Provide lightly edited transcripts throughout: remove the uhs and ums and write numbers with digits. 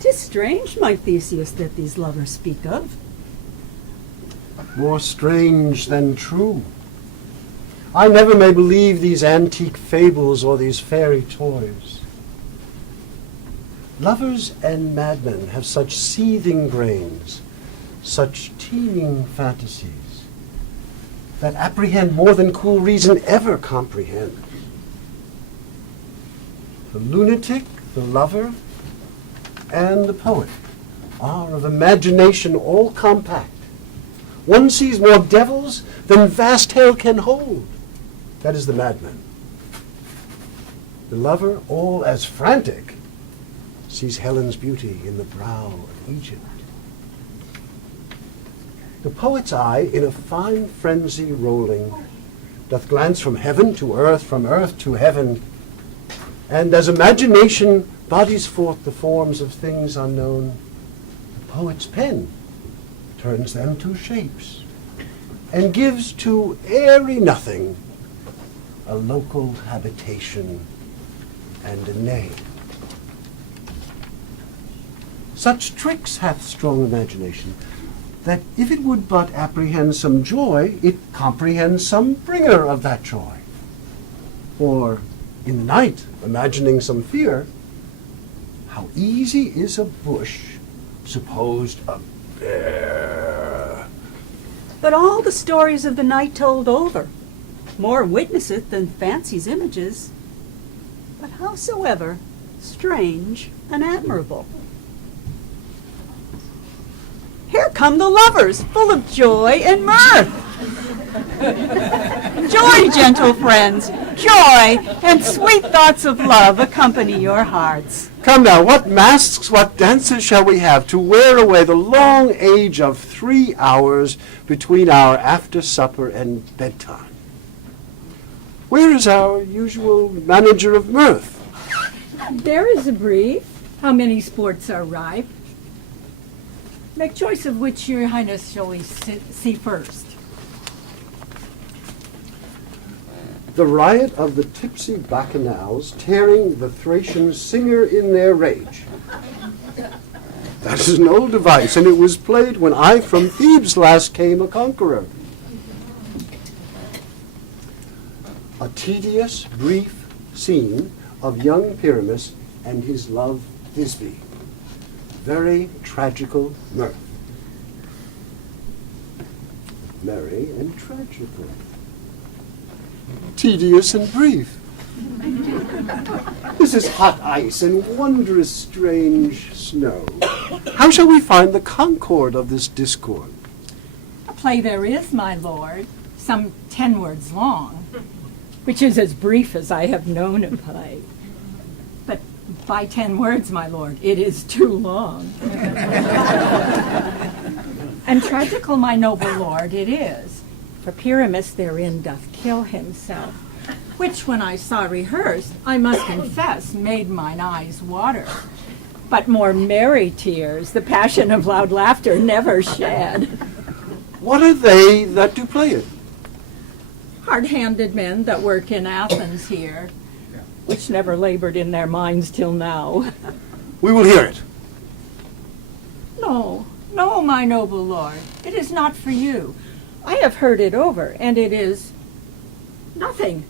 'Tis strange, my Theseus, that these lovers speak of. More strange than true. I never may believe these antique fables or these fairy toys. Lovers and madmen have such seething brains, such teeming fantasies, that apprehend more than cool reason ever comprehends. The lunatic, the lover, and the poet are of imagination all compact. One sees more devils than vast hell can hold. That is the madman. The lover, all as frantic, sees Helen's beauty in the brow of Egypt. The poet's eye, in a fine frenzy rolling, doth glance from heaven to earth, from earth to heaven, and as imagination bodies forth the forms of things unknown, the poet's pen turns them to shapes, and gives to airy nothing a local habitation and a name. Such tricks hath strong imagination, that if it would but apprehend some joy, it comprehends some bringer of that joy. For in the night, imagining some fear, how easy is a bush supposed a bear. But all the stories of the night told over, more witnesseth than fancy's images, but howsoever strange and admirable. Here come the lovers, full of joy and mirth. Joy, gentle friends, joy and sweet thoughts of love accompany your hearts. Come now, what masks, what dances shall we have to wear away the long age of 3 hours between our after supper and bedtime? Where is our usual manager of mirth? There is a brief. How many sports are ripe? Make choice of which your highness shall we see first. The riot of the tipsy bacchanals tearing the Thracian singer in their rage. That is an old device, and it was played when I from Thebes last came a conqueror. A tedious, brief scene of young Pyramus and his love Thisbe. Very tragical mirth. Merry and tragical. Tedious and brief. This is hot ice and wondrous strange snow. How shall we find the concord of this discord? A play there is, my lord, some 10 words long, which is as brief as I have known a play. But by 10 words, my lord, it is too long. And tragical, my noble lord, it is. For Pyramus therein doth kill himself, which when I saw rehearsed, I must confess, made mine eyes water. But more merry tears, the passion of loud laughter never shed. What are they that do play it? Hard-handed men that work in Athens here, which never labored in their minds till now. We will hear it. No, no, my noble lord, it is not for you. I have heard it over, and it is nothing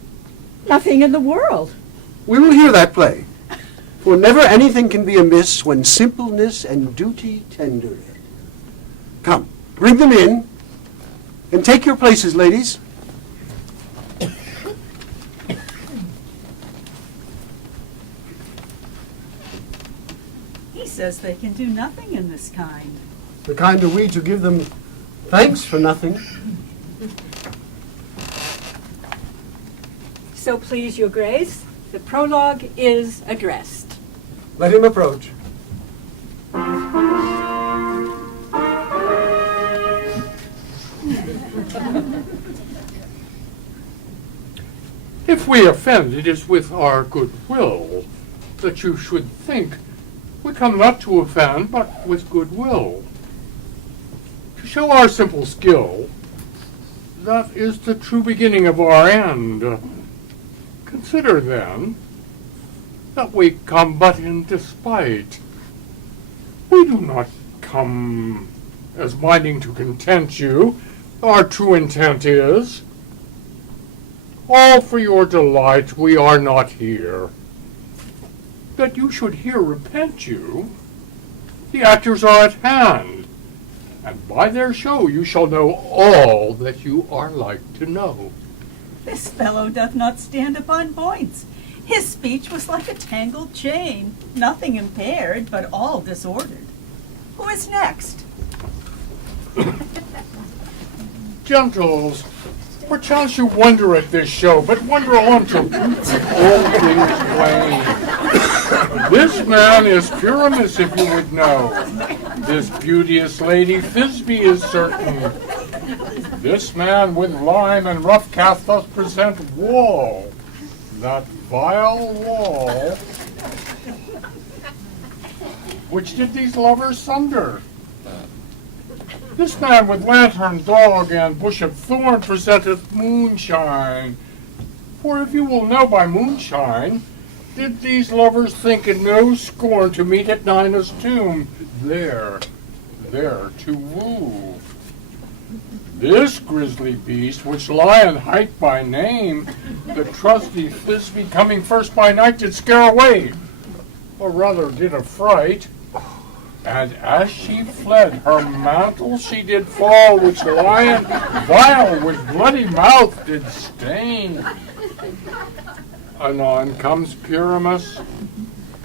in the world. We will hear that play. For never anything can be amiss when simpleness and duty tender it. Come, bring them in, and take your places, ladies. He says they can do nothing in this kind. The kind are we to give them thanks for nothing. So please your grace, the prologue is addressed. Let him approach. If we offend, it is with our good will, that you should think we come not to offend, but with good will. To show our simple skill, that is the true beginning of our end. Consider, then, that we come but in despite. We do not come as minding to content you. Our true intent is, all for your delight we are not here. That you should here repent you, the actors are at hand, and by their show you shall know all that you are like to know. This fellow doth not stand upon points. His speech was like a tangled chain, nothing impaired, but all disordered. Who is next? Gentles, perchance you wonder at this show, but wonder on till all things plain. This man is Pyramus, if you would know. This beauteous lady Thisbe is certain. This man with lime and rough cast doth present Wall, that vile Wall, which did these lovers sunder. This man with lantern, dog, and bush of thorn presenteth Moonshine. For if you will know by moonshine, did these lovers think in no scorn to meet at Nina's tomb, there to woo. This grisly beast, which Lion hight by name, the trusty Thisbe coming first by night did scare away, or rather did affright. And as she fled, her mantle she did fall, which Lion vile with bloody mouth did stain. Anon comes Pyramus,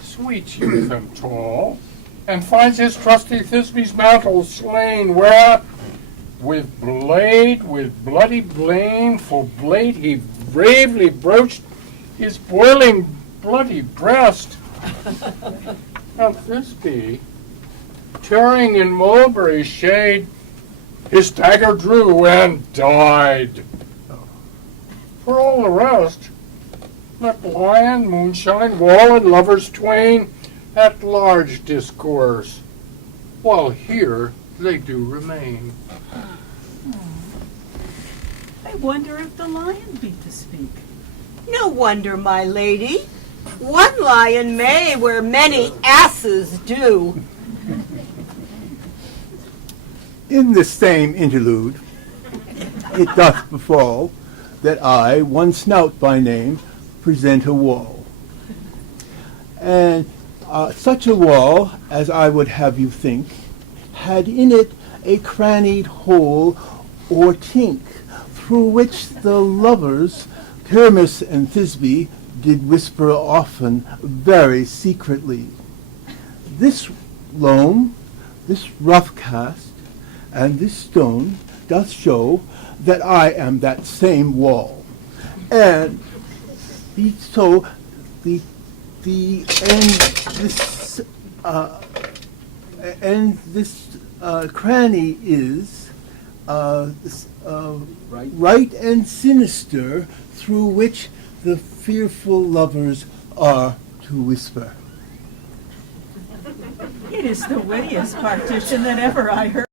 sweet youth and tall, and finds his trusty Thisbe's mantle slain, whereat with bloody blame, for blade he bravely broached his boiling bloody breast. And Thisbe, tearing in mulberry shade, his dagger drew and died. For all the rest, let Lion, Moonshine, Wall, and lovers twain at large discourse, while here they do remain. I wonder if the lion be to speak. No wonder, my lady. One lion may where many asses do. In this same interlude, it doth befall that I, one Snout by name, present a Wall. And such a wall, as I would have you think, had in it a crannied hole or chink, through which the lovers, Pyramus and Thisbe, did whisper often very secretly. This loam, this rough cast, and this stone doth show that I am that same Wall. And so the this cranny is right and sinister, through which the fearful lovers are to whisper. It is the wittiest partition that ever I heard.